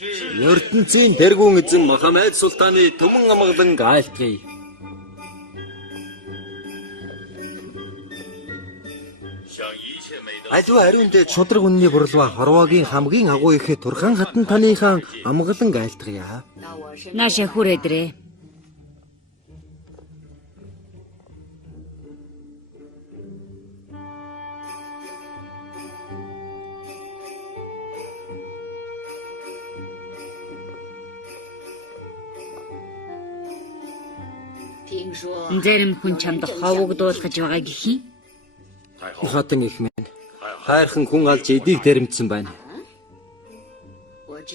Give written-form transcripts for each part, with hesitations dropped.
ертөнцийн тэргүүн эзэн Мухаммед султаны түмэн амгалан айлтгая. Аливаа ариун дээд шудраг үнний бурлва хорвоогийн хамгийн агуу ихэд Турхан хатан таныхаа амгалан айлтгая. Наша хүрээдрээ. Зарим хүн чамд ховогдуулах байгаа гэхий. Хатан их минь. Хайрхан хүн алж эдийг дэрэмдсэн байна.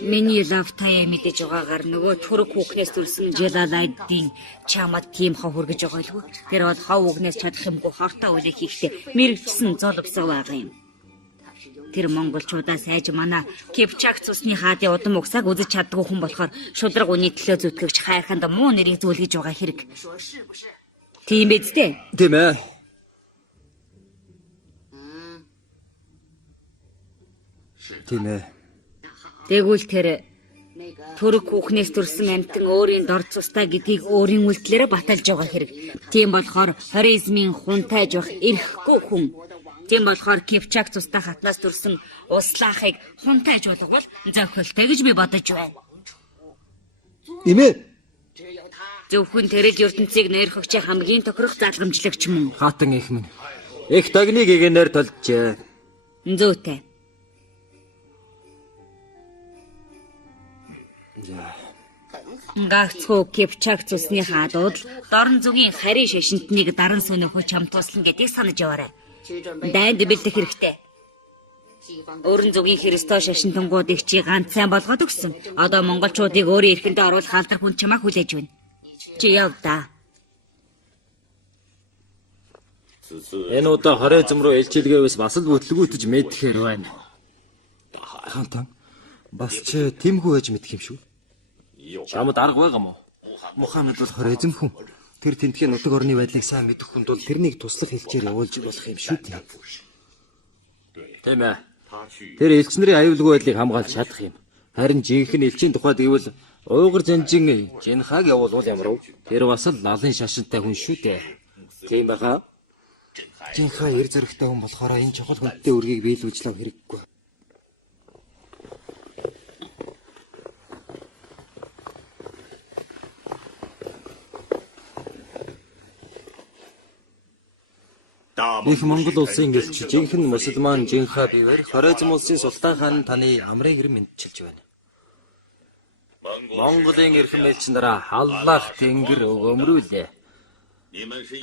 Миний лавтая мэдэж байгаагаар нөгөө түрэг хүүхнээс төрсэн Жалалайдын чамд тийм хов хүргэж байгаа л үү? Тэр бол хов үгнээс чадах юмгүй хортой үлээ хийхдээ мэрэгчсэн золбсог байгаа юм. Тэр монголчуудаас айж манай Кипчак цусны хаадын удам угсааг үзэж чаддгүй хүн болохоор шудраг үний төлөө зүтгэгч хайрханд муу нэрийг зөвлөж байгаа хэрэг. Тийм биз дээ? Тийм ээ. Тийм ээ. Тэгвэл тэр түрэг хүүхнээс төрсэн амьтан өөрийн дор цустай гэдгийг өөрийн үйлдэлээр баталж байгаа хэрэг. Тийм болохоор хоризмын хунтайж байх эрхгүй хүн. Тийм болохоор Кипчак цустай хатнаас төрсэн услаахыг хунтайж болгол зохиолтой гэж би бодож байна. Имээ. Зөвхөн тэрэл ертөнцийг нэрхэгч хамгийн тохирох залгамжлагч мөн. Хатан их минь. Их тагныг игэнээр толжээ. Зүйтэй. Гагцхүү Кипчак цусны хаадууд дорн зүгийн харийн шашинтныг даран сөнөх хүч хамтуулсан гэдгийг санаж яваарай. Дайнд бэлдэх хэрэгтэй. Өөрөн зүгийн Христос шашинтангуудыг чи ганц сайн болгоод өгсөн. Одоо монголчуудыг өөрийн эрхэндээ оруулах алдар хүн чамаа хүлээж байна. Чи яв да. Энэ удаа хоризм руу илчилгээвээс бас л бүтлгүүтэж мэдхээр байна. Хатан бас ч тиймгүй байж мэдх юм шүү. Чамд арга байгаа мó? Мухаммед бол хоризм хүн. Тэр тентхийн нутаг орны байдлыг сайн мэдэх хүнд бол тэрнийг туслах хэлчээр явуулж болох юм шүү дээ. Тийм ээ. Тэр элч нарын аюулгүй байдлыг хамгаалж чадах юм. Харин жинхэнэ элчийн тухайд гэвэл уугар жанжин Жинхаг явуулвал ямар вэ? Тэр бас л лалын шашинтай хүн шүү дээ. Тийм баха. Жинхаа эр зэрэгтэй хүн болохоор энэ чухал хүнтэй үргийг биелүүлж лав хэрэггүй. Их Монгол улсын гэлч жинхэнэ мусульман Жинхаа бивэр хоризм улсын султан хаан таны амрыг ирэн мэдчилж байна. Монголын эрхэм элч нараа халлах тэнгэр өгөмрүүлээ.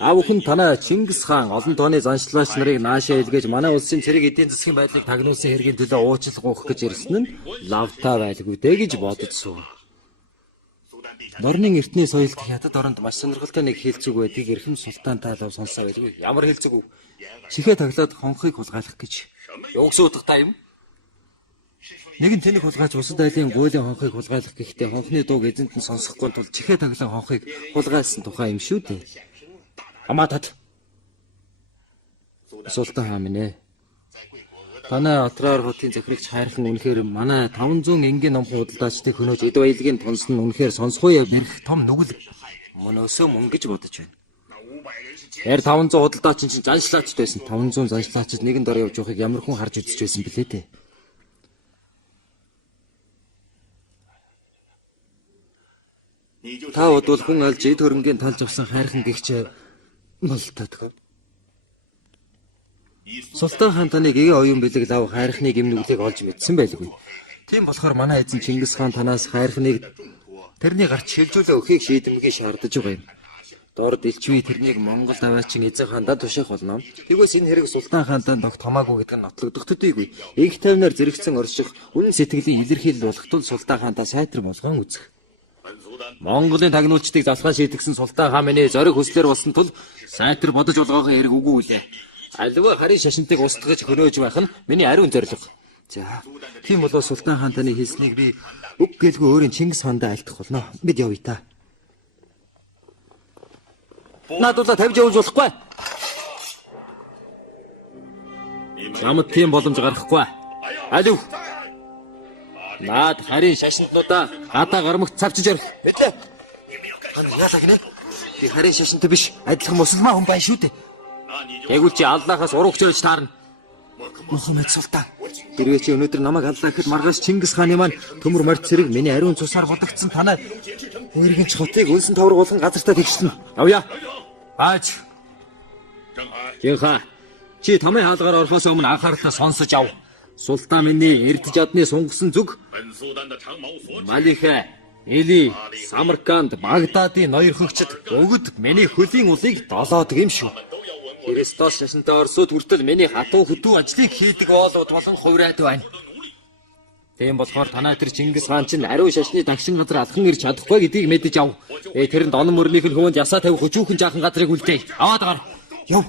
Аавхан танаа Чингис хаан олон тооны заншлаач нарыг наашаа илгээж манай улсын цэрэг эдийн засгийн байдлыг тагнуулсан хэргийн төлөө уучлал гуйх гэж ирсэн нь лавтаа байлгүй дээ гэж бодож суув. Дорны эртний соёлт хятад оронд маш сонирхолтой нэг хэлцэг байдгийг эрхэм султан таалав сонсоо байлгүй. Ямар хэлцэг вэ? Чихээ таглаад хонхыг хулгайлах гэж. Юу гэсэн утгатай юм? Нэгэн тэнэг хулгайч усад айлын гуйлын хонхыг хулгайлах гэхдээ хонхны дууг эзэнт нь сонсохгүй тул чихээ таглан хонхыг хулгайлсан тухай юм шүү дээ. Аматад. Султан хаан минь ээ. Танай Отраар хотын захирагч хайрхан үнэхээр манай 500 энгийн номхон худалдаачдыг хөнөөж эд баялагын тунс нь үнэхээр сонсгоё бэрх том нүгэл мөн өсөө мөн гэж бодож байна. Тэр 500 худалдаач чинь заншлаач байсан. 500 заншлаачд нэгэн дор явж явахыг ямар хүн харж үзэж байсан бэлээ дээ. Та бодвол хүн алж эд хөрөнгийн талж авсан хайрхан гихч малтадг. Султан хаан таныг эгэ оюун бэлэг лав хайрхны гэм нүглийг олж мэдсэн байлгүй. Тийм болохоор манай эзэн Чингис хаан танаас хайрхныг тэрний гарч шилжүүлээ өхийг шийдэмгий шаардаж байгаа юм. Дорд элчви тэрнийг Монгол даваачин эзэн хаандаа тушаах болно. Тэгвэл энэ хэрэг Султан хаантаа тогт хамаагүй гэдэг нь нотлогдох төдийгүй. Инх тайвнаар зэрэгцэн орших үнэн сэтгэлийн илэрхийлэл болох тул Султан хаантаа сайтар болгон үзэх. Монголын тагнуулчдыг залхаа шийдгсэн Султан хаан минь зориг хүслээр болсон тул сайтар бодож болгоохын хэрэг үгүй үлээ. Аливаа харийн шашинтыг устгаж хөнөөж байх нь миний ариун зорилго. За, тийм болоо Султан хаан таны хэлснийг би үг гэлгүй өөрийн Чингис хаандаа айлтгах болно. Бид явъя та. Надуулаа тавьж явуулж болохгүй. Чамд тийм боломж гарахгүй. Алив. Наад харийн шашинтнуудаа гадаа гармагт цавчиж орх. Хэдлээ. Яалаа гинэ? Би харийн шашинтай биш, адилхан мусульман хүн байна шүү дээ. Тэгвэл чи Аллахаас уруух жойж таарна. Мухаммед султан. Хэрвээ чи өнөөдөр намайг аллаа гэхэд маргааш Чингис хааны маань төмөр морд цэрэг миний ариун цусаар бодогдсон танай өөрийн ч хотыг үнсэн товрог болгон газартаа тэгшилнэ. Авъя. Бааж. Яха. Чи тамийн хаалгаар орохоос өмнө анхааралтай сонсож ав. Султан миний эрд жадны сунгасан зүг Малихэ, Эли, Самарканд, Багдадын ноёр хөгчд өгд миний хөлийн улыг долоодог юм шүү. Христос шашинтай Оросууд хүртэл миний хатуу хөдөө ажлыг хийдэг оолууд болон хувраад байна. Тийм болохоор танаа тэр Чингис хаан чинь ариун шашны дагшин газар алхан ирж чадахгүй гэдгийг мэдэж ав. Тэр нь Донон мөрнийх нь хөвөнд ясаа тавих өчүүхэн жаахан газрыг үлдээ. Аваад гар. Яв.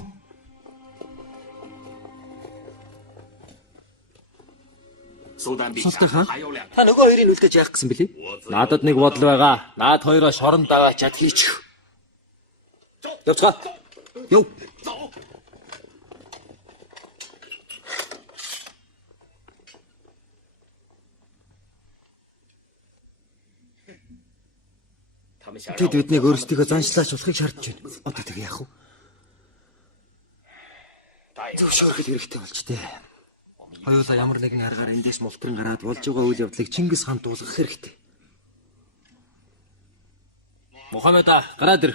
Султан хаан, та нөгөө хоёрыг үлдээж яах гэсэн бэлээ? Надад нэг бодол байгаа. Наад хоёроо шорон дагаа чад хийчих. Явцгаа. Яв. Тэд биднийг өөрсдийнхөө заншлаач болохыг шаардж байна. Одоо тэг яах вэ? Зөвшөөрөх хэрэгтэй болж тээ. Хоёулаа ямар нэгэн аргаар эндээс мултран гараад болж байгаа үйл явдлыг Чингис хаан дуулгах хэрэгтэй. Мухаммед гараад ир.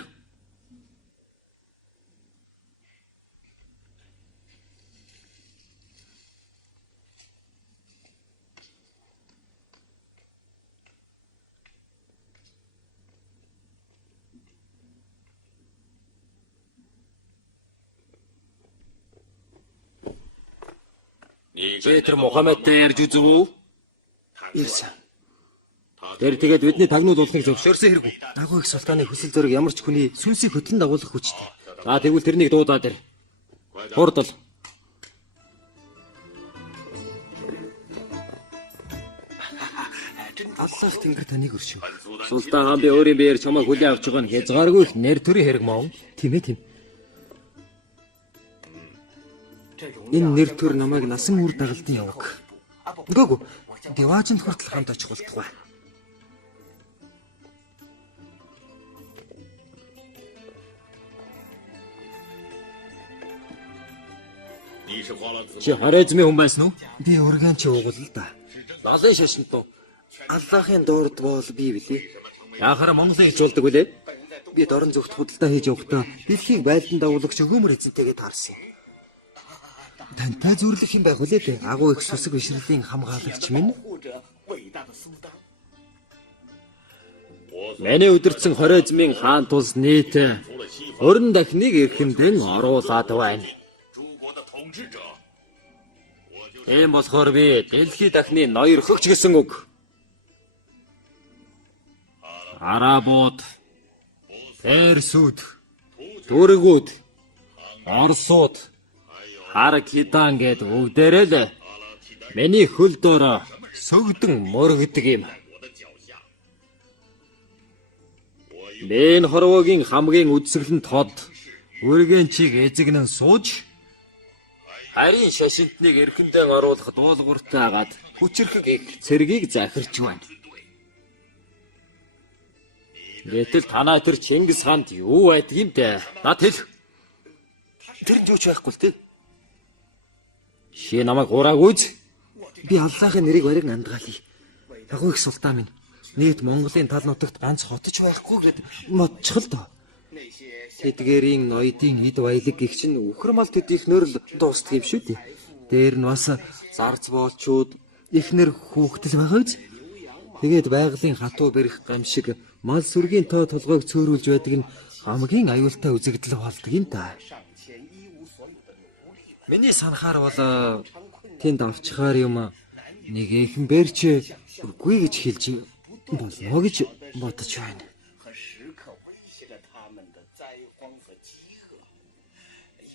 Тэр Мухаммедтэй ярьж үзв үү? Ирсэн. Тэр тэгээд бидний тагнууд болохыг зөвшөөрсөн хэрэггүй. Дагуу их султаны хүсэл зориг ямар ч хүний сүнсийг хөтлөн дагуулах хүчтэй. Тэгвэл тэрнийг дуудаад ир. Хурдл. Аллах тэнгэр таныг өршөв. Султан хаан би өөрийн биеэр чамайг хүлээн авч байгаа нь хязгааргүй их нэр төрийн хэрэг мөн. Тийм ээ тийм. Энэ нэр төр намайг насан үр дагалдсан яваг. Үгүй. Деважинд хүртэл хамт очих болтугай. Чи харайзмын хүн байсан уу? Би ургаан чи уугал л да. Лалын шашинт уу? Аллахын дуурд бол би билээ. Яхаар Монголыг хичүүлдэг үлээ. Би дорн зөвхт худалдаа хийж явахдаа дэлхийг байлдан дагуулагч өгөөмөр эзэнтэйгээ таарсан юм. Тантай зүрлэх юм байх үлээ дээ. Агуу их сүсэг бишрэлийн хамгаалагч минь. Миний өдөрцөн 20 эзмийн хаан тус нийт 20 дахныг эрхэндэн оруулаад байна. Ийм болохоор би дэлхий дахны ноёр хөгч гэсэн үг. Арабууд, Персүүд, Түргүүд, Оросууд, Хараг хидан гэд бүгдээрээ л миний хөл дороо сөгдөн мөргөдөг юм. Мэн хорвогийн хамгийн үдсгэлэн тод үргэн чиг эзэгнэн сууж харийн шашинтныг эрхэндээ оруулах дуулууртайгаад хүчрхэг их цэргийг захирч байна. Гэтэл танаа тэр Чингис хаанд юу байдаг юм бэ? Над хэл. Тэр нь юу ч байхгүй л дээ. Чи намайг ураагүйз. Би Аллахын нэрийг барин андгаалъя. Агуу их султан минь. Нийт Монголын тал нутагт ганц хотч байхгүй гэд модчих л доо. Тэдгэрийн ноёдын эд баялаг гих чинь үхэр мал төдийхнөр л дуустдаг юм шүү дээ. Дээр нь бас зарц боолчууд ихнэр хүүхдэл байгаа биз? Тэгээд байгалийн хатуу бэрх гамшиг мал сүргийн тоо толгойг цөөрүүлж байдаг нь хамгийн аюултай үзэгдэл болдог юм та. Миний санахаар бол тэнд авчихаар юм нэг ихэнх бэрч үгүй гэж хэлж болно гэж бодож байна.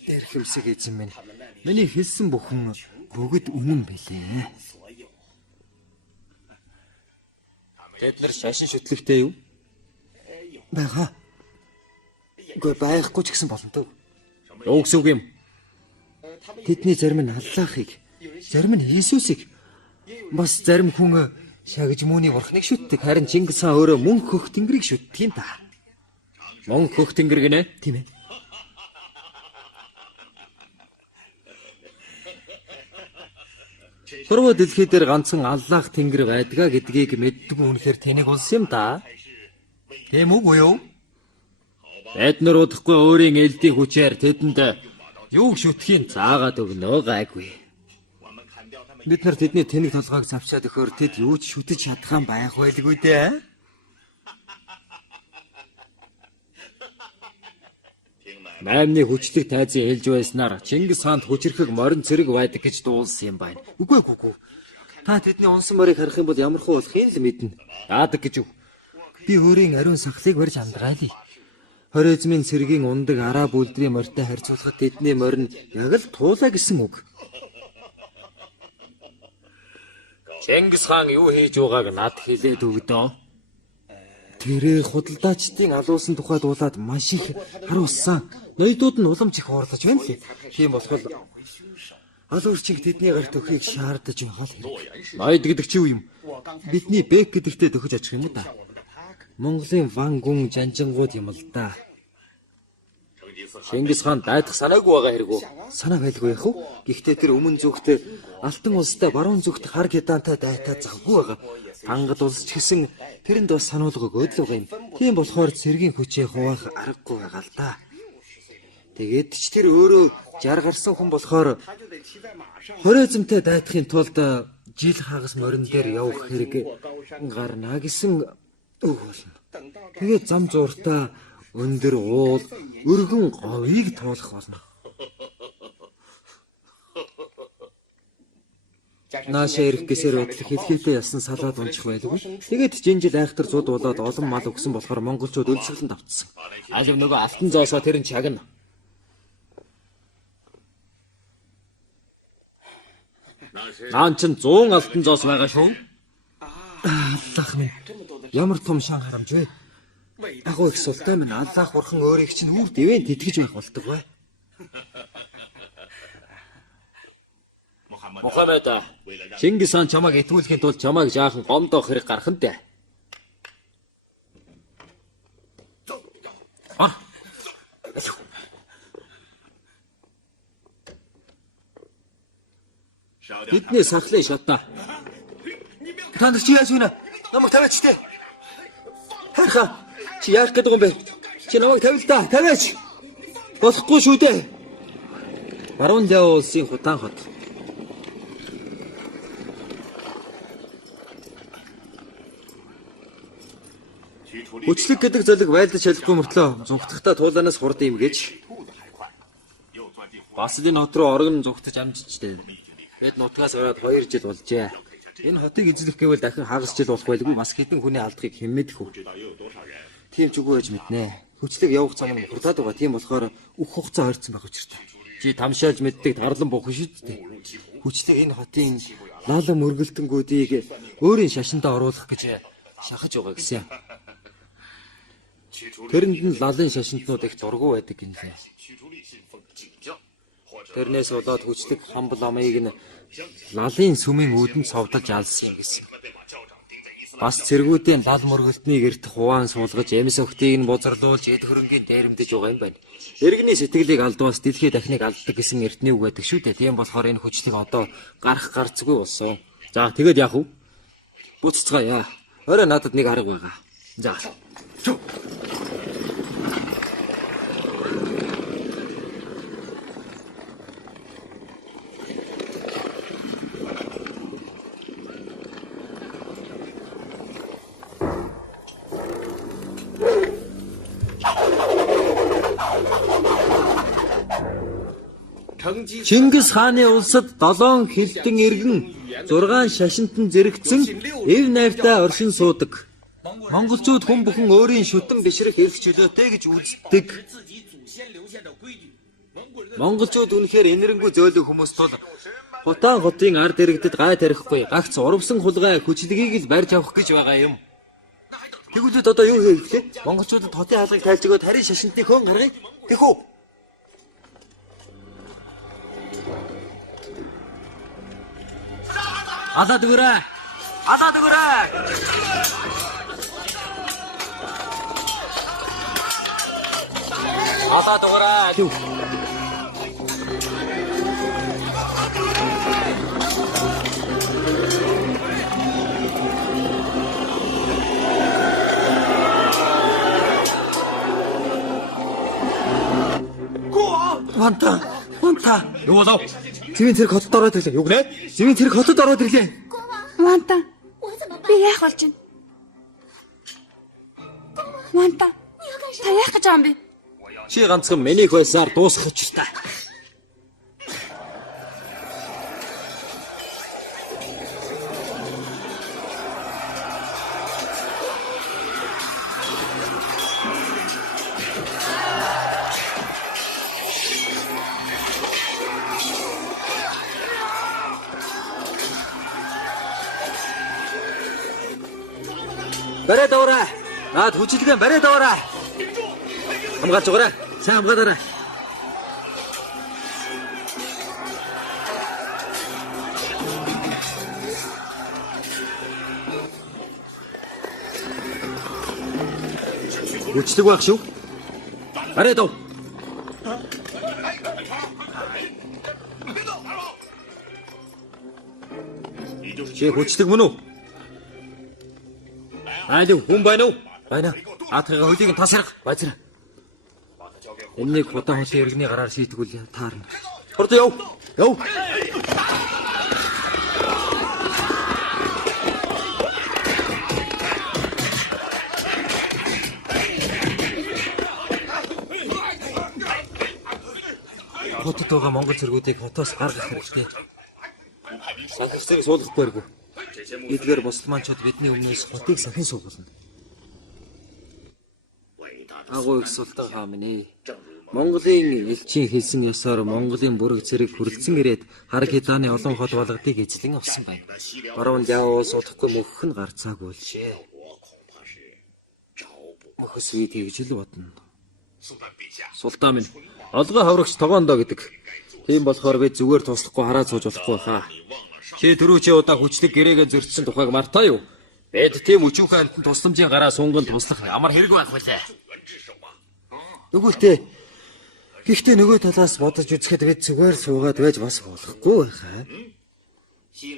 Эрхэмсэг эзэн минь. Миний хэлсэн бүхэн бүгд үнэн билээ. Тэд нар шашин шүтлэгтэй юу? Бага. Гүй байхгүй ч гэсэн болно дөө. Юу гэсэн үг юм? Тэдний зарим нь Аллахыг, зарим нь Иесусыг, бас зарим хүн Шагж мууны бурхныг шүтдэг. Харин Чингис хаан өөрөө мөн хөх тэнгэрийг шүтдэг юм та. Мөн хөх тэнгэр гинэ? Тийм ээ. Тургуу дэлхий дээр ганцхан аллах тэнгэр байдгаа гэдгийг мэддэг үнэхээр тэнийг улс юм да. Тийм үгүй юу? Бид нар удахгүй өөрийн элдийн хүчээр тэдэнд юу шүтгэхийн заагаад өгнө гайгүй. Бид нар тэдний тэнэг толгойг завчаад өгөхөөр тэд юу ч шүтэж чадхан байх байлгүй дээ. Наймны хүчлэг тайзын хэлж байснаар Чингис хаанд хүчрэхэг морин цэрэг байдаг гэж дуулсан юм байна. Үгүй. Та тэдний унсан морийг харах юм бол ямар хөө болохыг л мэднэ. Яадаг гэж юу? Би өөрийн ариун сахлыг барьж амдгаалъя. 20 эзмийн цэргийн ундаг араб үлдрийн морьтой харьцуулахад тэдний морин яг л туулаа гэсэн үг. Чингис хаан юу хийж байгааг над хэлээд өгдөө. Тэрээр худалдаачдын алуулсан тухай дуулаад маш их харуулсан. Ноёдууд нь уламж их уурлаж байна лээ. Тийм болохоор алуурчиг тэдний гарт өхийг шаардаж байгаа л хэрэг. Ноёд гэдэг чи юу юм? Бидний бэк гэдэгтээ төхөж очих юм уу да? Монголын ван гүн жанжингууд юм л да. Чингис хаан дайдах санаагүй байгаа хэрэг үү? Санаа байлгүй яах вэ? Гэхдээ тэр өмнө зүгт алтан улстай баруун зүгт хар гидаантай дайтаа завгүй байгаа. Хангад улс ч гэсэн тэрэнд бас сануулгыг өдлөг юм. Тийм болохоор цэргийн хүчээ хуваах аргагүй байгаа л да. Тэгээд ч тэр өөрөө 60 гарсан хүн болохоор 20 эзэмтэй дайтахын тулд жил хагас морин дээр явах хэрэг гарна гэсэн үг болно. Тэгээд зам зууртаа өндөр уул өргөн говийг туулах болно. Нааша ирэх гэсээр байтал хэлхийдээ ялсан салаад унчих байлгүй. Тэгээд жинжил айхтар зуд болоод олон мал өгсөн болохоор монголчууд өлсгөлөнд автсан. Алив нөгөө алтан зоосоо тэр нь чагна. Наан чин 100 алтан зоос байгаа шүү. Аллах минь. Ямар том шан харамж вэ? Агуу их султай минь Аллах бурхан өөрийг чинь үр дэвэн тэтгэж байх болдог бай. Мухаммед, Чингис хаан чамайг итгүүлэхийн тулд чамайг жаахан гомдоох хэрэг гарах нь дээ. Бидний сахлын шатна. Та нар чи яаж вэ? Намайг тавиач те. Харха. Чи яах гэдэг юм бэ? Чи намайг тавил та. Тавиач. Болохгүй шүү дээ. Баруун Ляо улсын Хутан хот. Хүчлэг гэдэг золиг байлдаж хэлэхгүй мөртлөө зүгтахта тууланаас хурд юм гэж. Бас энэ хот руу оргон зүгтаж амжичтэй. Бид нутгаас ороод 2 жил болжээ. Энэ хотыг эзлэх гэвэл дахин хагас жил болох байлгүй бас хэдэн хүний алдахыг хэн мэдэх үү? Тийм ч үгүй байж мэднэ. Хүчлэг явах цам нь хурдаад байгаа. Тийм болохоор өөх хугацаа ойрцсон байх учиртай. Чи тамшаалж мэддэг тарлан буух шүү дээ. Хүчлэг энэ хотын лалан мөргөлтөнгүүдийг өөрийн шашиндаа оруулах гэж шахаж байгаа гэсэн. Тэрэнд нь лалын шашинтнууд их дургу байдаг гинлээ. Тэрнээс болоод хүчлэг хамбал амыг нь лалын сүмийн үүдэнд цовдолж алсан юм гэсэн. Бас цэргүүдийн лал мөргөлтний гэрт хуваан суулгаж эмс өхтийг нь бузарлуулж эд хөрөнгийн дээрэмдэж байгаа юм байна. Иргэний сэтгэлийг алдваас дэлхийд дахныг алддаг гэсэн эртний үг байдаг шүү дээ. Тийм болохоор энэ хүчлэг одоо гарах гарцгүй болсон. За тэгээд яах вэ? Буццгаая. Орой надад нэг арга байгаа. За. Чингис хааны улсад 7 хилдэн иргэн 6 шашинтан зэрэгцэн эв найртай оршин суудаг. Монголчууд хүн бүхэн өөрийн шүтэн бишрэх эрх чөлөөтэй гэж үздэг. Монголчууд үнэхээр энэрэнгүй зөөлөн хүмүүс тул Хутан хотын ард иргэдэд гай тарихгүй гагц урвсан хулгай хүчлэгийг л барьж авах гэж байгаа юм. Тэгвэл одоо юу хийх вэ? Монголчуудад хотын хаалгыг тайлж өгөөд харийн шашинтны хөн гаргая. Тэхүү. Алаад өгөөрэй. Алаад өгөөрэй. Алаад өгөөрэй. Ванта. Юу болов? Зэвийн тэр хотод ороод ирлээ. Юу гэнэ? Зэвийн тэр хотод ороод ирлээ. Ванта. Би яах болж байна? Ванта. Та яах гэж байгаа юм бэ? Чи ганцхан минийх байсаар дуусгах ч та. Барай даваарай. Наад хүчилгэн барай даваарай. Хамгаалж өгөөрэй. Сайн хамгаалаарай. Хүчлэг байх шүү. Барай дав. Чи хүчлэг мөн үү? Айл хүн байна уу? Байна. Атгага хөлийг нь тасрах. Базар. Энэнийг худаа хотын иргэний гараар шийтгүүл таарна. Хурд яв. Яв. Хотод байгаа монгол зэргүүдийг хотоос гаргах хэрэгтэй. Санхүүсийг суулгахгүй хэрэггүй. Эдгээр мусульманчууд бидний өмнөөс хотыг сахин суулгана. Агуу их султан хаан минь. Монголын элчийн хэлсэн ёсоор Монголын бүрэг зэрэг хүрлцэн ирээд хараг хидааны олон хот болгодыг эзлэн авсан байна. Баруунд яваа суудахгүй мөхөх нь гарцаагүй л шээ. Мөхөс үйд гэж л бодно. Султан минь, олгой хаврагч тогоондоо гэдэг. Тийм болохоор би зүгээр туслахгүй хараад сууж болохгүй хаа. Чи түрүүчээ удаа хүчлэг гэрээгээ зөрчсөн тухайг мартаа юу? Эд тийм өчүүхэн амтнд тусламжийн гараа сунган туслах ямар хэрэг байх вүлээ? Нүгүлтэй. Гэхдээ нөгөө талаас бодож үзэхэд бид зүгээр суугаад байж бас болохгүй байхаа.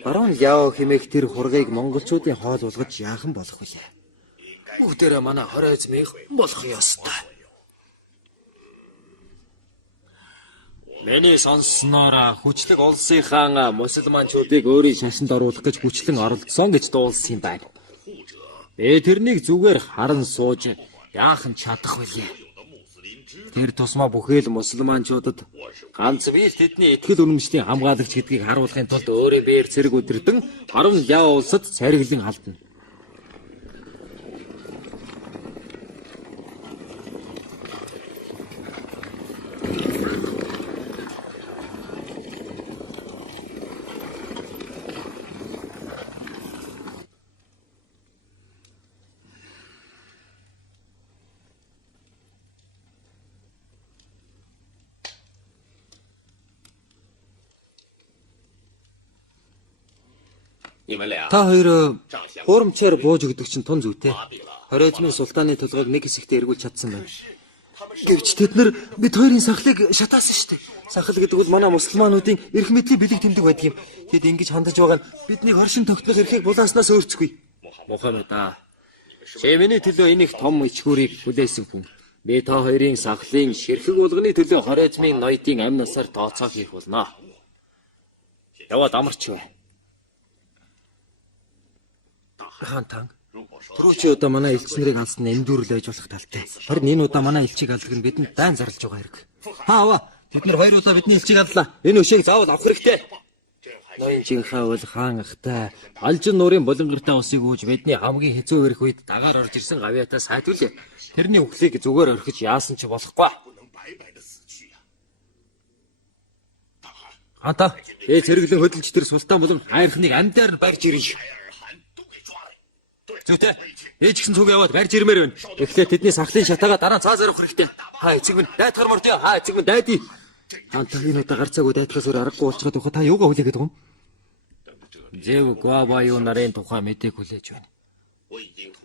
Баруун яв хэмээх тэр хургийг монголчуудын хоол болгож яахан болох вүлээ? Бүгдээрээ манай хорой эзмийнх болох ёстой. Миний сонссноор хүчлэг улсынхаа мусульманчуудыг өөрийн шашинд оруулах гэж хүчлэн оролцсон гэж дуулсан юм байна. Би тэрнийг зүгээр харан сууж яахан чадах вүлээ? Тэр тусмаа бүхэл мусульманчуудад ганц би тэдний итгэл үнэмшлийн хамгаалагч гэдгийг харуулахын тулд өөрийн биеэр цэрэг өдөрдөн харин яв улсад царилан халдана. Та хоёр хуурамчаар бууж өгдөг чинь тун зүйтэй. Хоройзмын султааны толгойг нэг хэсэгт эргүүлж чадсан байна. Гэвч тэд нар бид хоёрын сахлыг шатаасан шүү дээ. Сахал гэдэг бол манай мусульмануудын эрх мэдлийн бэлэг тэмдэг байдаг юм. Тэд ингэж хандаж байгаа нь бидний хоршин тогтнох эрхийг булааснаас өөрцгүй. Мухаммед аа. Чи миний төлөө энэ их том ичгүүрийг хүлээсэн хүн. Би та хоёрын сахлын ширхэг болгоны төлөө хоройзмын ноёдын амь насаар тооцоо хийх болно. Яваад амарч бай. Хаантан. Түрүүчээ удаа манай элч нарыг ансна эндүүрл байж болох талтай. Харин энэ удаа манай элчийг алдаг нь бидэнд дайн зарлж байгаа хэрэг. Хаава. Тэд нар хоёр удаа бидний элчийг алдлаа. Энэ өшөөг заавал авах хэрэгтэй. Ноён жинхаа бол хаан ахтай. Алжин нуурын болонгортой усыг үүж бидний хамгийн хэцүү өрх үед дагаар орж ирсэн гавьяатаа сайтвал тэрний үхлийг зүгээр орхиж яасан ч болохгүй. Хата. Цэрэглэн хөдөлж тэр султан болон хайрхныг амьдаар барьж ирнэ. Зүгтээ. Ээж гисэн цуг яваад барьж ирмээр байна. Тэгэхээр тэдний сахлын шатаага дараа цаа зарах хэрэгтэй. Хаа эцэг минь дайтгар мордё. Хаа эцэг минь дайдий. Хантагийн удаа гарцаагүй дайтгаас өөр аргагүй болчиход байхад та юугаа хүлээгээд байгаа юм? Зэв Гуаба юу нарын тухай мэдээг хүлээж байна.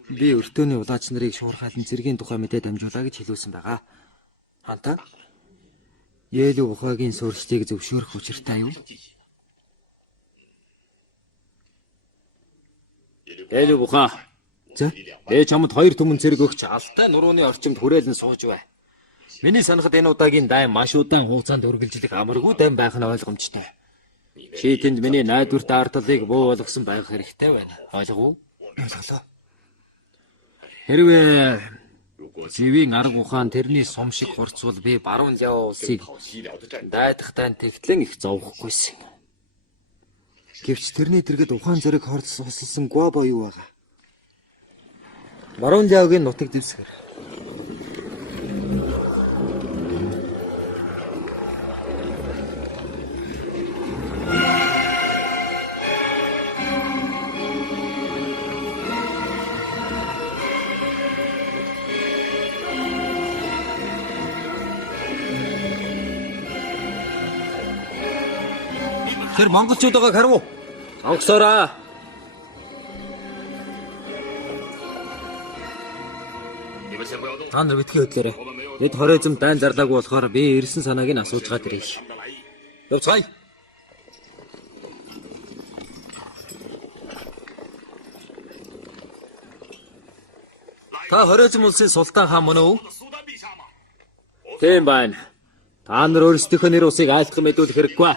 Би өртөөний улаач нарыг шуурхаалan зэргийн тухай мэдээ дамжуулаа гэж хэлүүлсэн байгаа. Хантаа? Ээлүү ухаагийн суурьчдыг зөвшөөрөх учиртай юу? Ээлүү ухаа. За, чамд 2 түмэн зэрэг өгч алтай нурууны орчимд хүрээлэн сууж бай. Миний санахад энэ удаагийн дайм маш удаан хугацаанд үргэлжлэх амаргүй дайм байх нь ойлгомжтой. Чи тэнд миний найдвартай ардлыг буу болгосон байх хэрэгтэй байна. Ойлгов уу? Ойлголоо. Хэрвээ Живийн арга ухаан тэрний сум шиг хурцвал би баруун Ляо улсыг дайдахтай тэгтлэн их зовхохгүйсэн. Гэвч тэрний дэргэд ухаан зэрэг хорц усалсан Гуаба юу байгаа? Баруун Ляогийн нутаг дэвсгэр. Тэр монголчуудаа харав уу? Огсороо. Та нар битгий хөдлөөрэй. Бид хоройзом дайн зарлаагүй болохоор би ирсэн санааг нь асууж гаад ирэх. Явцгаая. Та хоройзом улсын султан хаан мөн үү? Тийм байна. Та нар өөрсдийнхөө нэр усыг айлтгах мэдүүлэх хэрэггүй.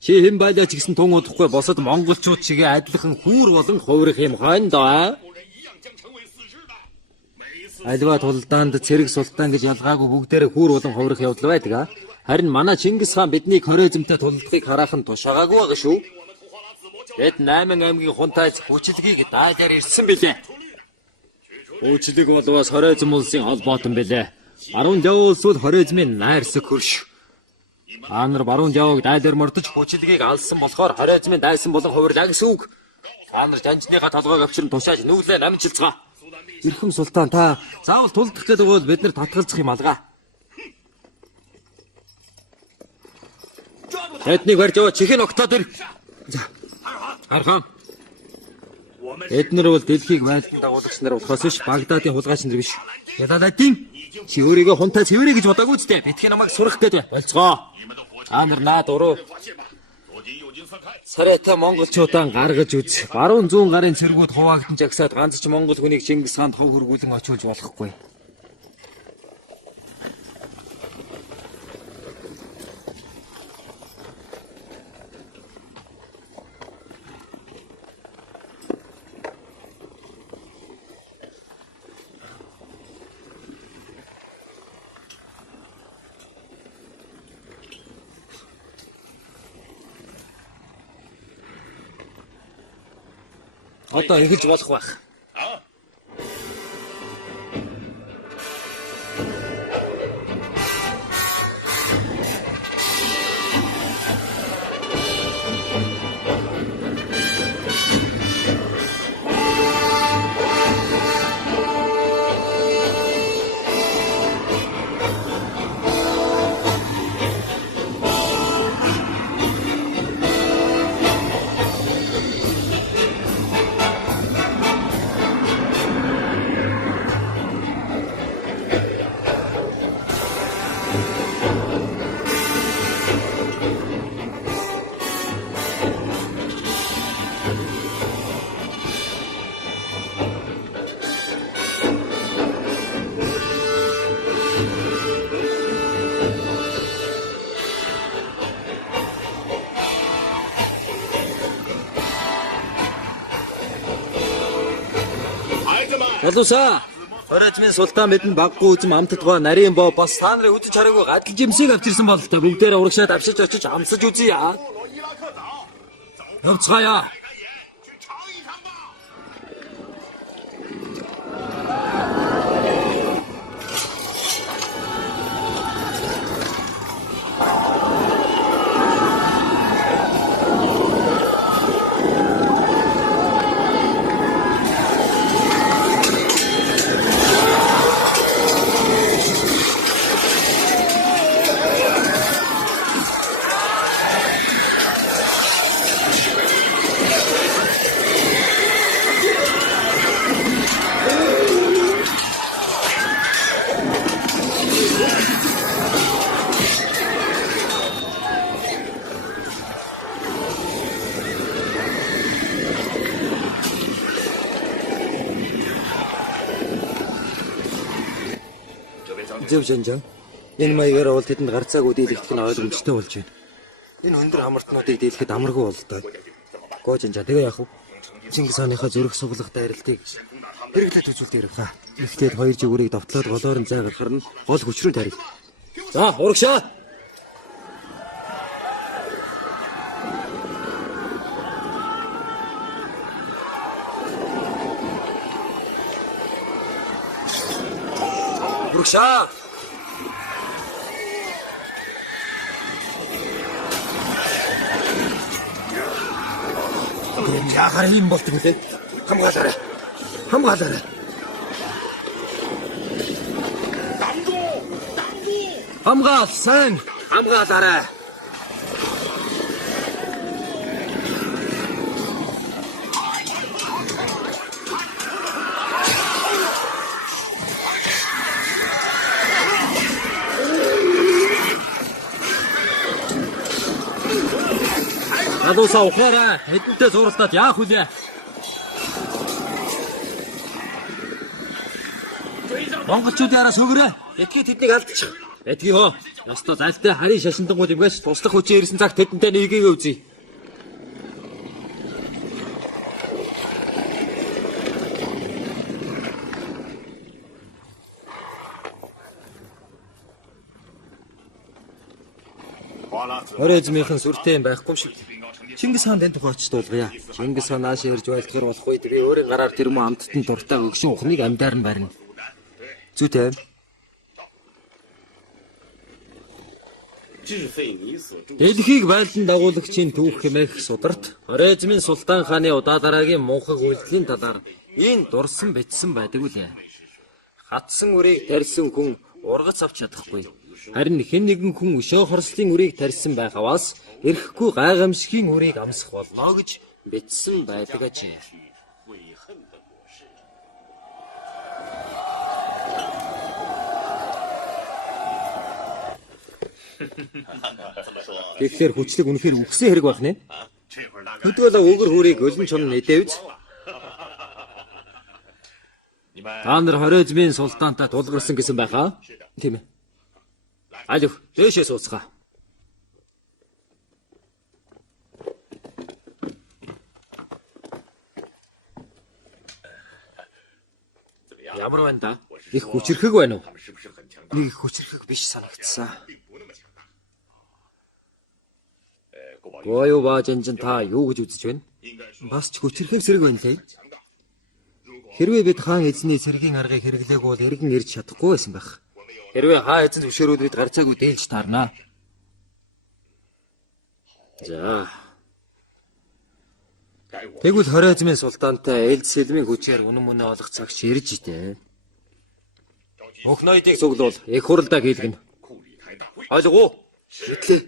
Чи хэн байлаа ч гэсэн тун удахгүй босод монголчууд чигээ адилхан хүүр болон хувирах юм хойно доо. Альва тулдаанд цэрэг султан гэж ялгаагүй бүгдээрээ хүүр болон хувирах явдал байдаг. Харин манай Чингис хаан биднийг хоройзомтой тулдахыг хараахан тушаагаагүй байгаа шүү. Бид 8 аймгийн хунтайц хүчлэгийг даалаар ирсэн билээ. Хүчлэг бол бас хоройзом улсын холбоотон билээ. Баруун Ляо улс бол хоройзмын найрсаг хөрш. Та нар баруун Ляог дайлаар мордож хүчлэгийг алсан болохоор хоройзмын дайсан болон хувирлаа гэсэн үг. Та нар жанжныхаа толгойг авчран тушааж нүглээ намжилцгаа. Ирхэм султан та заавал тулдах гэдэг бол бид нар татгалзах юм алгаа. Эднийг барьж аваа чихэн октоод ир. За. Хархан. Эднэр бол дэлхийг байлдан дагуулагч нар болохоос биш Багдадын хулгайч нар биш. Ядададын чи өөрийгөө хунтай цэвэрэ гэж бодоагүй зү. Битгий намайг сурах гэдэг болцгоо. Та нар наад уруу. Сарайтай монголчуудаа гаргаж үз. Баруун зүүн гарын цэргүүд хуваагдсан жагсаад ганц ч монгол хүнийг Чингис хаанд хов хөргүүлэн очуулж болохгүй. Одоо эхэлж болох байх. Боловсаа. Хоройзмын султан бидэнд баггүй үзм амтдгаа нарийн боо бас та нарын үдэж хараагүй гадал жимсийг авчирсан бололтой бүгдээрээ урагшаад авшиж очиж амсаж үзье яа. Явцгаая. Зөв Жанжан. Энэ маягаар бол тэдэнд гарцаагүй дийлэгдэх нь ойлгомжтой болж байна. Энэ өндөр амартнуудыг дийлэхэд амаргүй болдог. Гоо Жанжан тэгээ яах вэ? Чингис хааныхаа зүрх суглах дайралтыг хэрэглээд үзүүлдэг хэрэг хаа. Ихтэй хоёр жигүүрийг давтлаад голоор нь зайгаар харна. Гол хүчрүү тарил. За, урагшаа. Урагшаа. Яагаар юм болдог юм бэ? Хамгаалаарай. Хамгаалаарай. Хамгаал, сайн. Хамгаалаарай. Адуусаа ухаарай. Хэдэнтэй зуралтаад яах вүлээ? Монголчууд яраас хөгрөө. Эдгээр тэднийг алдчих. Эдгээр хөө. Ястаа зайлтай харийн шашинтангууд юмгаас туслах хүчээр ирсэн цагт тэдэнтэй нэгийг үзье. Оройзмийнхэн сүртэй юм байхгүй шиг. Чингис хаан тань тухайч дуулгая. Чингис хаан нааш ирж байлдахар болох үед би өөрийн гараар тэр мөн амттан дуртай өгшин ухныг амьдаар нь барина. Зүйтэй. Дэлхийг байлдан дагуулагчийн түүх хэмээх сударт Оройзмын Султан хааны удаадараагийн мунхаг үйлдэлийн талаар энэ дурсан бичсэн байдаг үлээ. Хатсан үрийг тарьсан хүн ургац авч чадахгүй. Харин хэн нэгэн хүн өшөө хорслын үрийг тарьсан байхаваас эрхгүй гайхамшигын үрийг амсах болно гэж бичсэн байдаг ажээ. Тэгэхээр хүчлэг үнэхээр үхсэн хэрэг байх нэ? Хөдөлгөөлө өгөр хүрийг өлөн чон нэдэвж. Та нар Хоройзмын султантай тулгарсан гэсэн байхаа? Тийм ээ. Алив, дээшээ сууцгаа. Ямар байна да? Их хүчрхэг байна уу? Нэг их хүчрхэг биш санагдсан. Гойо Жанжан та юу гэж үзэж байна? Бас ч хүчрхэг зэрэг байна лээ. Хэрвээ бид хаан эзний цэргийн аргыг хэрэглэегүй бол эргэн ирж чадахгүй байсан байх. Хэрвээ хаан эзэн зөвшөөрөөд бид гарцаагүй дээлж таарнаа. За. Тэгвэл Хоройзмын султантай ээлж сэлмийн хүчээр үнэн мөнөө олох цагч ирж идэ. Бүх ноёдыг цуглуул, их хуралдаа хийлгэнэ. Ойлгов уу? Гэтлээ.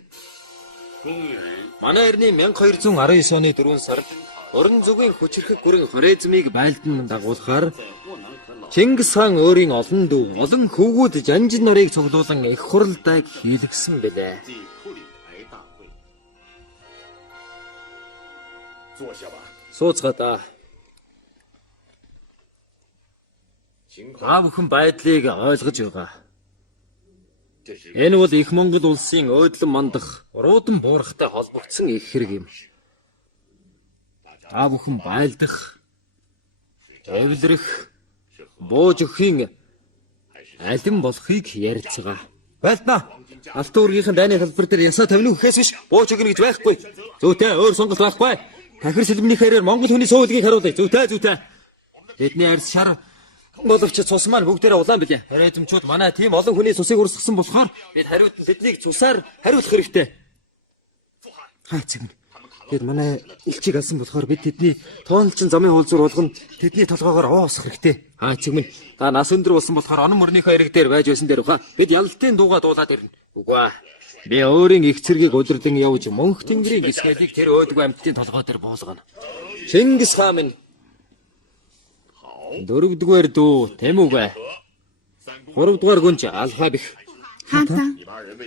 Манай эртний 1219 оны 4 сард уран зүгийн хүчрхэг гүрэн Хоройзмыг байлдан дагуулахаар Чингис хаан өөрийн олон дүү, олон хөвгүүд Жанжин нарыг цуглуулан их хуралдааг хийлгэсэн бэлээ. Сууцгаа да. Та бүхэн байдлыг ойлгож байгаа. Энэ бол их Монгол улсын өөдлөн мандах, уруудан буурахтай холбогдсон их хэрэг юм. Та бүхэн байлдах, эвлэрэх, бууж өгөхийн алин болохыг ярьцгаа. Байлдаа. Алтан уургийнхэн дайны хэлбэр дээр ясаа тавина гэхээс биш бууж өгнө гэж байхгүй. Зүйтэй өөр сонголт байхгүй. Тахир сэлмний хэрээр Монгол хүний суулгийг харуулъя. Зүйтэй. Тэдний арьс шар боловч цус маань бүгдээрээ улаан билээ. Хоройзмчууд манай тийм олон хүний цусыг урсгасан болохоор бид хариуд нь тэднийг цусаар хариулах хэрэгтэй. Хайцэг. Тэд манай элчийг алсан болохоор бид тэдний тоонлчин замын хуулзуур болгоно тэдний толгоогоор оосох хэрэгтэй. Хайцэг минь та нас өндөр болсон болохоор онон мөрнийхөө эрэг дээр байж байсан дээр ухаа. Бид ялалтын дууга дуулаад ирнэ. Үгүй ээ. Би өөрийн их цэргийг өдөрлөн явж мөнх тэнгэрийн гисгэлийг тэр өөдгөө амьтдын толгой дээр буулгана. Чингис хаан минь дөрөвдүгээр дүү тэм үгүй. Гуравдугаар гүнж алфа бих.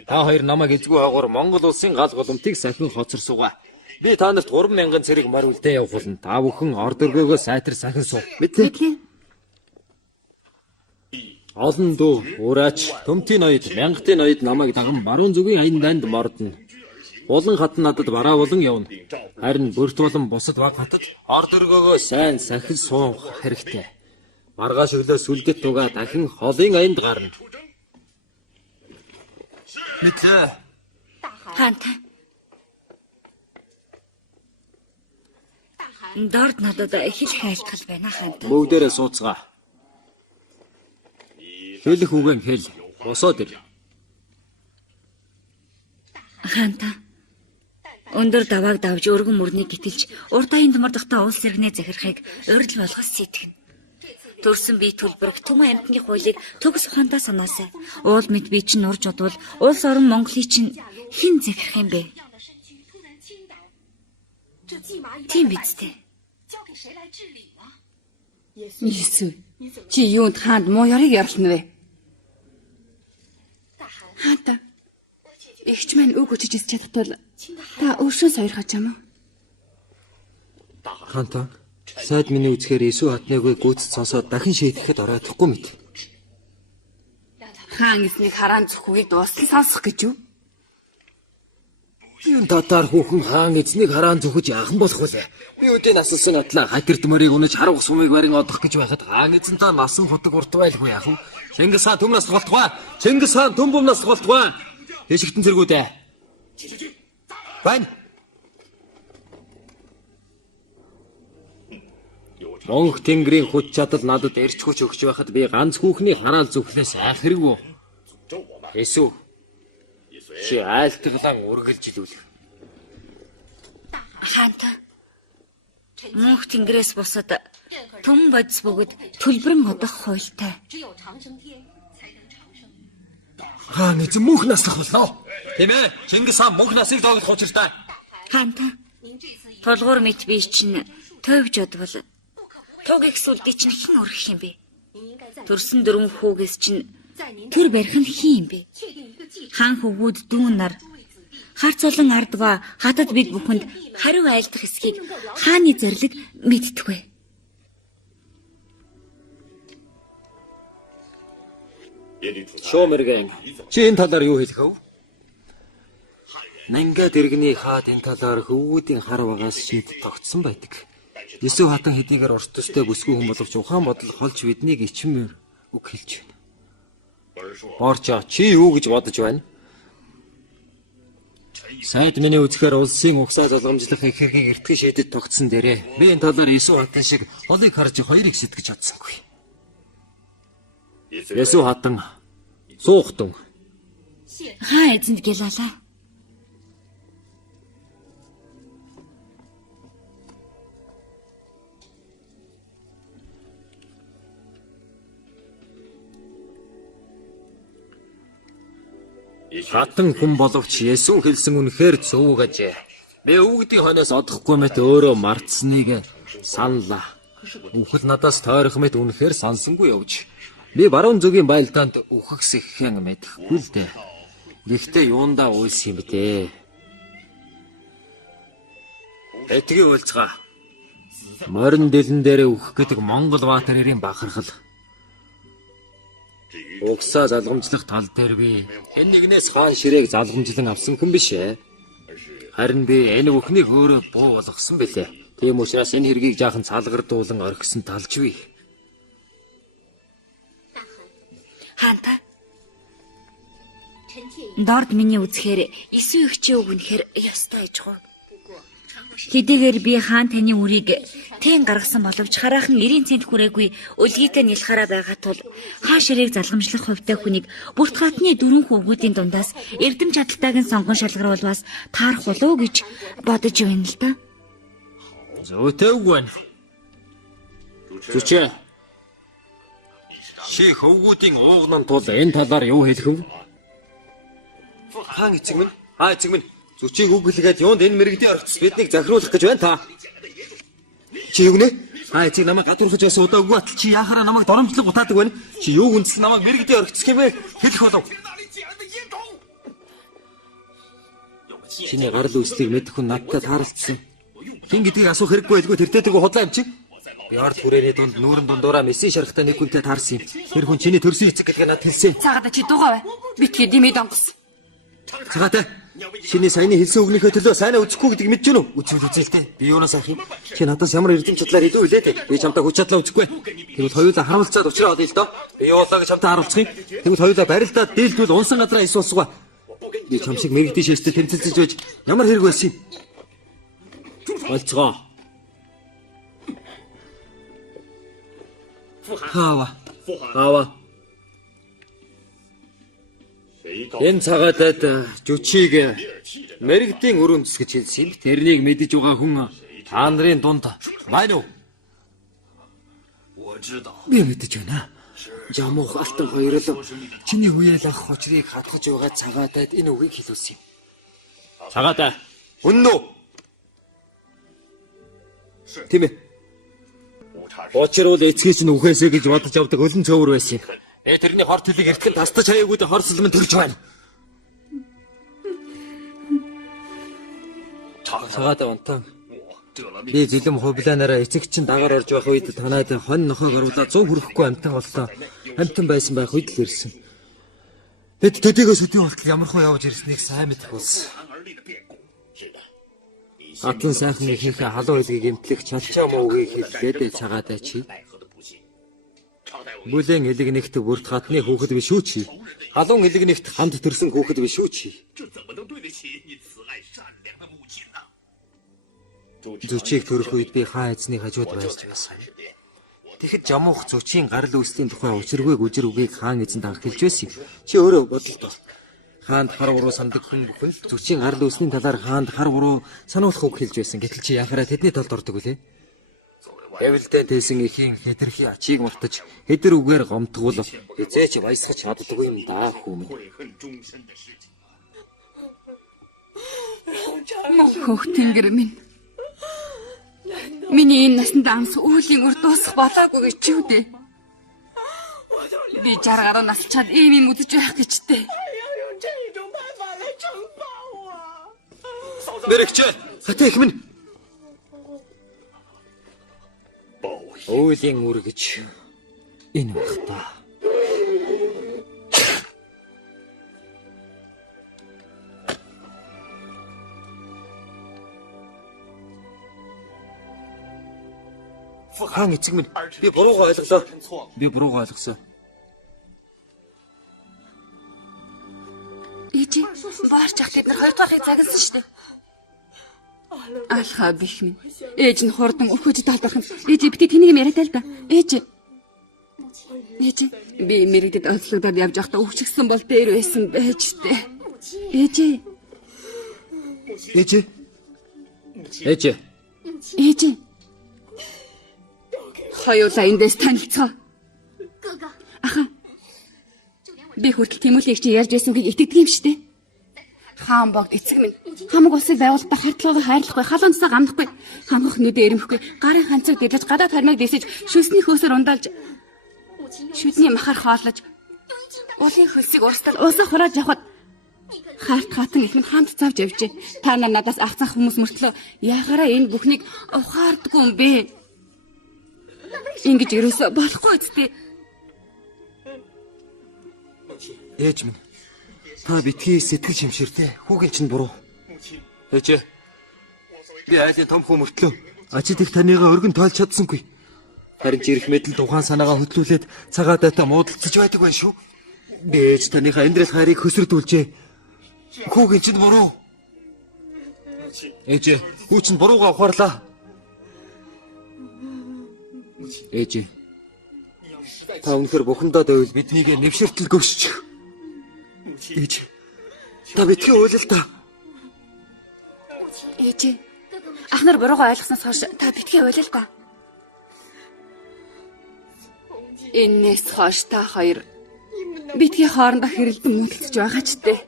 Та хоёр намайг эзгүй хаагуур Монгол улсын гал голомтыг сахин хоцорсуугаа. Би та нарт 3,000 цэрэг мар үлдээ явах болно. Та бүхэн орд өргөөгөө сайтар сахин суу. Мэдээ. Олон дүү, ураач, төмтийн ноёд, мянгатын ноёд намайг даган баруун зүгийн аян данд мордно. Булан хатан надад бараа болон явна. Харин бүрт болон бусад баг хатад орд өргөөгөө сайн сахил суух хэрэгтэй. Маргааш өглөө сүлгэт тугаа дахин холын аянд гарна. Мэдлээ. Хаантай. Дорд надад их л хайлтгал байна хаантай. Бүгдээрээ сууцгаа. Хэлэх үгэн хэл. Босоод ир. Хаантай. Өндөр давааг давж өргөн мөрнийг гитэлж урт аянд мордохдоо улс иргэнэ захирахыг урьд болгос сэтгэн. Төрсөн бие төлбөрөх түм амьтны хуулийг төгс ухаандаа санаасай. Уул мэд би чинь урж удвал улс орон Монголыг чинь хэн захирах юм бэ? Тийм биз дээ. Есүс. Чи юунд хаанд муу яриг ярлна вэ? Хаанта. Игч маань үг өчөж ис чадтал та өөршөө сойрхож юм уу? Хаантай. Сайд миний үзэхээр Есүс хатныгүй гүйцэд сонсоод дахин шийдэхэд ороодохгүй мэт. Хаан эснийг хараан зөвхөгийг дууссан сонсох гэж юу? Юун татаар хүүхэн хаан эзнийг хараан зүхэж яахан болох вэ? Би өдөө насалсан атлаа хатирд морийг унаж харах сумыг барин одох гэж байхад хаан эзэн та насан хутаг урт байлгүй яах вэ? Чингис хаан төм нас болтугай. Чингис хаан төм бум нас болтугай. Дэшигтэн зэргүүдээ. Байн. Монх тэнгэрийн хүч чадал надад эрч хүч өгч байхад би ганц хүүхний хараал зүхлээс айх хэрэггүй. Есүс. Чи айлтгалан үргэлж илүүл. Хаантай. Мөнх тэнгэрээс бусад төм бодис бөгөөд төлбөрөн одох хуйлтай. Хаан эзэн мөнх наслах боллоо. Тийм ээ. Чингис хаан мөнх насыг доогдох учиртай. Хаантай. Толгуур мэт би чинь тойвж одвол туг их сүлдий чинь хэн өргөх юм бэ? Төрсөн дөрвөн хүүгээс чинь төр барих нь хин юм бэ? Хаан хөвгүүд дүүн нар харц олон ардва хатад бид бүхэнд хариу айлдах эсхийг хааны зэрлэг мэдтгвэ. Шоомэргэн. Чи энэ талаар юу хэлэх вэ? Нанга дэргэний хаад энэ талаар хөвгүүдийн хар багаас шийд тогтсон байдаг. Есүс хатан хэдийгээр урт төстэй бүсгүй хүн боловч ухаан бодол холж биднийг ичмээр үг хэлж байна. Орчоо чи юу гэж бодож байна? Сайд миний үзэхээр улсын угсаа залгамжлах их хэргийг эртхэн шийдэд тогтсон дээрээ. Би энэ талаар Есүс хатан шиг холыг харж хоёрыг сэтгэж чадсангүй. Есүс хатан суухтун. Хаа эзэнд гэлалаа. Хатан хүн боловч Есүс хэлсэн үнэхээр зөв гэжээ. Би өвгдийн хойноос одохгүй мэт өөрөө мартсныг саналаа. Үхэл надаас тойрох мэт үнэхээр сансангүй явж. Би баруун зүгийн байлдаанд үхэгсэхэн мэдэхгүй л дээ. Гэхдээ юундаа уйлсан юм бэ дээ. Этгийг уулзгаа. Морин дэлэн дээр үхэх гэдэг Монгол баатарийн бахархал. Угсаа залгамжлах тал дээр би энэ нэгнээс хаан ширээг залгамжлан авсан хүн биш ээ. Харин би энэ бүхнийг өөрөө буу болгосон бэлээ. Тийм учраас энэ хэргийг жаахан цалгардуулан орхисон талж бий. Хаантай. Дорд миний үзэхээр Есүс ихчээ үг үнэхээр ёстой аж гоо. Хэдийгээр би хаан таны үрийг тэн гаргасан боловч хараахан 90 цент хүрээгүй өлгийтэй нэлхараа байгаа тул хаа ширээг залгамжлах хувьтай хүнийг бүрт хатны дөрвөн хүүгүүдийн дундаас эрдэм чадалтайг нь сонгон шалгаруулвас таарах болов гэж бодож байна л да. Зөөтэй үг байна. Зүчээ. Чи хөвгүүдийн уугнан тул энэ талаар юу хэлэх вэ? Хаан эцэг минь, эцэг минь. Зүчийг үгэлгээд юунд энэ мэрэгдийн орхиц биднийг захируулах гэж байна та. Чи юу гэнэ? Эцэг намайг гадуурхаж байсан удаа үгүй атал чи яахаараа намайг доромжлог утаадаг байна. Чи юу үндэс намайг мэрэгдийн орхиц хэмээн хэлэх болов. Чиний гарал үүслийг мэдэх хүн надтай тааралцсан. Хин гэдгийг асуух хэрэггүй байлгүй тэртээдэг худлаа юм чи. Би ард хүрээний дунд нүүрэн дундуураа мессеж шарахтай нэг хүнтэй таарсан юм. Тэр хүн чиний төрсөн эцэг гэдгээ надад хэлсэн. Цагаатаа чи дугаа бай. Битгий димэд онгос. Цагаатай. Чиний саяны хэлсэн үгнийхээ төлөө сайнаа үзэхгүй гэдгийг мэдэж гэнэ үү? Үзвэл үзэлтэй. Би юунаас авах юм? Чи надаас ямар эрдэм чадлаар илүү үлээ дээ. Би чамтай хүч чадлаа үзэхгүй. Тэгвэл хоёулаа харуулцаад уучраад ийл доо. Би явуулаа гэж чамтай харуулцах юм. Тэгвэл хоёулаа барилдаад дийлдвэл унсан газараа исуулсгаа. Би чам шиг мэрэгдээ шээстэй тэмцэлцэж байж ямар хэрэг байсан юм? Олцгоо. Хава. Энэ цагаатад жүчиг мэрэгдийн өрөмцс гэж хэлсэн юм. Тэрнийг мэдэж байгаа хүн та нарын дунд байна уу? Би мэдэж байна. Жамуух алтан хоёр л чиний үеэл ах хочрыг хатгаж байгаа цагаатад энэ үгийг хэлүүлсэн юм. Цагаатай. Үнэн үү? Тийм ээ. Очрол эцгийч нь үхээсэ гэж бодож явдаг өлөн цөөвөр байсан юм. Тэрний хор төлөг эртгэн тастаж хаяагууд хорсолмон төрж байна. Цагаатай онтон. Би зэлэм хувлаанаараа эцэг чинь дагаар орж байх үед танаад хон нохоог оруулаад 100 хүрэхгүй амтан боллоо. Амтан байсан байх үед л ирсэн. Бид төдийгөө өдөө болтол ямар хөө явж ирснийг сайн мэдэх болсон. Атан сайхан ихэнхээ халуун хэлгийг эмтлэх чалчаа муугийг хэллээд цагаатай чи. Бүлээн элэгнэгт бүрт хатны хүүхэд биш үү чи? Халуун элэгнэгт хамт төрсэн хүүхэд биш үү чи? Зүчийг төрөх үед би хаа эзний хажууд байж байсан. Тэгэхэд жамуух зүчийн гарал үүслийн тухай учиргүй гүжир үгийг хаан эзэнд анх хэлж байсан юм. Чи өөрөө бодолтой. Хаанд хар уруу сандаг хүн бүхэн зүчийн гарал үүслийн талаар хаанд хар уруу сануулах үг хэлж байсан. Гэтэл чи яхаараа тэдний талд ордог үлээ. Эвэлдээ тэсэн ихийн хэтэрхий ачийг мартаж хэдэр үгээр гомтгол эзээч баясгаж чаддаггүй юм даа хүм. Хөхтөнгөр минь. Миний энэ наснд амс уулийн үр дуусах болоогүй гэж чи үдээ. Би 60 гаруй насчаад ийм үзэж байх гэжтэй. Мэрэгч, хатаа их минь. Уулийн үр гэж энэ байх та. Хаан эцэг минь би буруугаа ойлголоо. Би буруугаа ойлгосон. Ээжи баарч ах тэд нар хоёр дахь загнасан шүү дээ. Алхаа бих минь. Ээж нь хурдан өхөж талдах юм. Ээжи бити тэнийг юм яриад л да. Ээжи. Би мэрэгдэд онцлогдоод явж байхдаа өвчгсөн бол дээр байсан байж тээ. Ээжи. Хоёулаа эндээс танилцгаа. Аха. Би хүртэл Тимүлийг чи ярьж байсан үгийг итгэдэг юм шүү дээ. Хаан богд эцэг минь хамаг улсыг байгуулалтаа харьцлагыг хайрлахгүй, халуунцаа гамдахгүй, хамгах нүдэ эрэмхгүй, гарын ханцаг дэрлэж, гадаад хармайг дэсэж, шүсний хөөсөр ундалж, шүдний махаар хооллож, уулын хөлсийг устал уусаа хурааж явхад хайрт хатан их минь хамт завж явжээ. Та нар надаас ах цах хүмүүс мөртлөө ягараа энэ бүхнийг ухаардгүй юм бэ? Ингэж ерөөсө болохгүй үстэй. Ээж минь. Та битгий сэтгэл шимширтэй. Хүүгийн чинь буруу. Ээж. Би айлын том хүн мөртлөө ажид их танийгаа өргөн тойлж чадсангүй. Харин ч ирэх мэдл тухайн санаагаа хөтлүүлээд цагаатайтай муудалцаж байдаг байх шүү. Би ээж таныхаа эндрэл хайрыг хөсөрдүүлжээ. Хүүгийн чинь буруу. Ээж, хүү чинь буруугаа ухаарлаа. Ээж. Та өнөхөр бухандаа дэвэл биднийг нэвшэртэл гөвшчих. Ээж. Та битгий уйлал та. Ээж. Ах нар буруугаа ойлгосноос хойш та битгий уйлал та. Энэс хойш та хоёр битгий хоорондоо хэрэлдэн муудалцж байгаа ч дээ.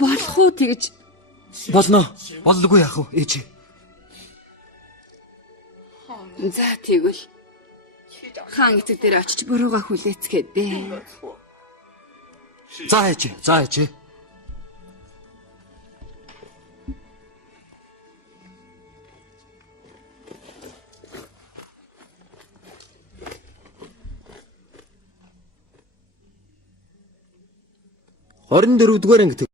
Болох уу тэгж? Болно. Боллгүй яах вэ, ээж? За тэгвэл хаан эцэг дээр очиж буруугаа хүлээцгээд дээ. За ээж. 24 дугаар анги